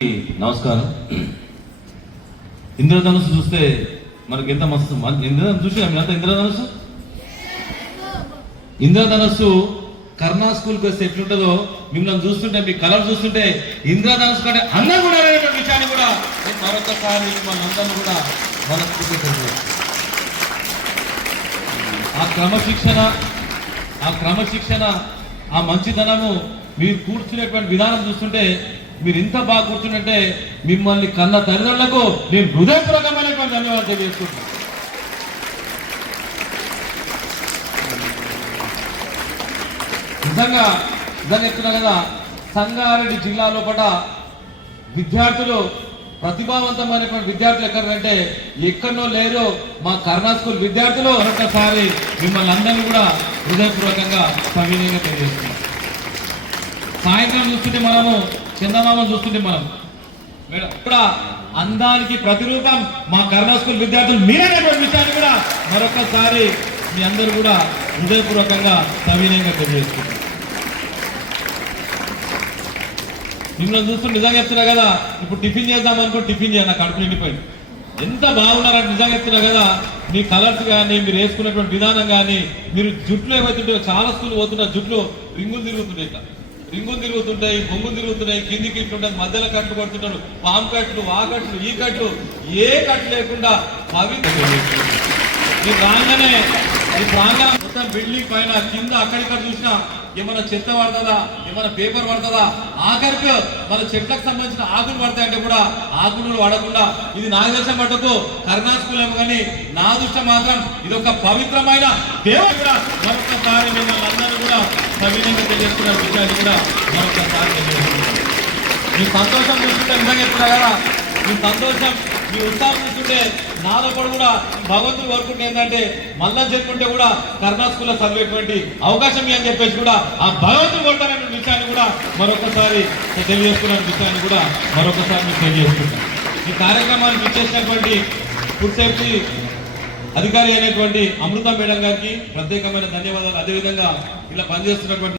నమస్కారం. ఇంద్రధనుసు చూస్తే మనకి ఎంత మస్తు ఇంద్రధనుసు చూసి మీరంతా ఇంద్రధనుసు ఇంద్రధనుసు కర్ణా స్కూల్కి వస్తే ఎట్లుంటుందో మిమ్మల్ని చూస్తుంటే మీ కలర్ చూస్తుంటే ఇంద్రధనుసు కంటే అందం కూడా విషయాన్ని కూడా మరొకసారి మిమ్మల్ని అందరిని కూడా మనస్ఫూర్తిగా ఆ క్రమశిక్షణ ఆ క్రమశిక్షణ ఆ మంచితనము మీరు కూర్చునేటువంటి విధానం చూస్తుంటే మీరు ఇంత బాగా కూర్చుంటే మిమ్మల్ని కన్న తల్లిదండ్రులకు నేను హృదయపూర్వకమైనటువంటి ధన్యవాదాలు తెలియజేస్తున్నాను నిజంగా నిజంగా చెప్తున్నా కదా సంగారెడ్డి జిల్లా లోపల విద్యార్థులు ప్రతిభావంతమైనటువంటి విద్యార్థులు ఎక్కడంటే ఎక్కడో లేరో. మా కర్ణా స్కూల్ విద్యార్థులు ఒక్కసారి మిమ్మల్ని అందరినీ కూడా హృదయపూర్వకంగా సవినీయంగా తెలియజేస్తున్నారు సాయంత్రం చూస్తుంటే మనము చందమామ చూస్తుంటే మనం మేడం కూడా అందానికి ప్రతిరూపం మా కర్ణా స్కూల్ విద్యార్థులు మీరైనటువంటి విషయాన్ని కూడా మరొకసారి మీ అందరూ కూడా హృదయపూర్వకంగా సవినయంగా తెలియజేస్తున్నారు. మిమ్మల్ని చూస్తుంటే నిజంగా చెప్తున్నా కదా ఇప్పుడు టిఫిన్ చేద్దాం అనుకో టిఫిన్ చేయాలి నాకు కడుపు నిండిపోయింది. ఎంత బాగున్నారంటే నిజంగా చెప్తున్నా కదా మీ కలర్స్ కానీ మీరు వేసుకున్నటువంటి విధానం కానీ మీరు జుట్లు ఏవైతుంటాయో చాలా స్కూల్ పోతున్న జుట్లు రింగులు తిరుగుతుంటాయి ఇట్లా రింగులు తిరుగుతుంటాయి బొంగులు తిరుగుతున్నాయి కిందికి ఇట్లుంటాయి మధ్యలో కట్లు పడుతుంటాడు పాము కట్లు ఆ కట్లు ఈ కట్లు ఏ కట్లు లేకుండా పవిత్ర ఈ రాగానే ఈ ప్రాంగణం మొత్తం బిల్డింగ్ పైన కింద అక్కడిక్కడ చూసినా ఏమైనా చెత్త పడుతుందా ఏమైనా పేపర్ పడుతుందా? ఆఖరికి మన చెట్లకు సంబంధించిన ఆకులు పడతాయంటే కూడా ఆకులు పడకుండా. ఇది నా దృష్టం పట్టకు కరుణా కానీ నా దృష్టి మాత్రం ఇది ఒక పవిత్రమైన దేవుడు కూడా సవినయంగా విషయాన్ని కూడా మరొకసారి మీ సంతోషం చూస్తుంటే నిజంగా చెప్తున్నా కదా మీ సంతోషం మీ ఉత్సాహం చూస్తుంటే నాలో కూడా భగవంతుడు కోరుకుంటే ఏంటంటే మళ్ళా చెప్పుకుంటే కూడా కర్ణా స్కూల్లో చదివేటువంటి అవకాశం అని చెప్పేసి కూడా ఆ భగవంతుడు కొడతారనే విషయాన్ని కూడా మరొకసారి తెలియజేసుకున్న విషయాన్ని కూడా మరొకసారి మీకు తెలియజేసుకుంటాను ఈ కార్యక్రమాన్ని ఇచ్చేసినటువంటి ఫుడ్ సేఫ్టీ అధికారి అయినటువంటి అమృత మేడం గారికి ప్రత్యేకమైన ధన్యవాదాలు. అదేవిధంగా ఇలా పనిచేస్తున్నటువంటి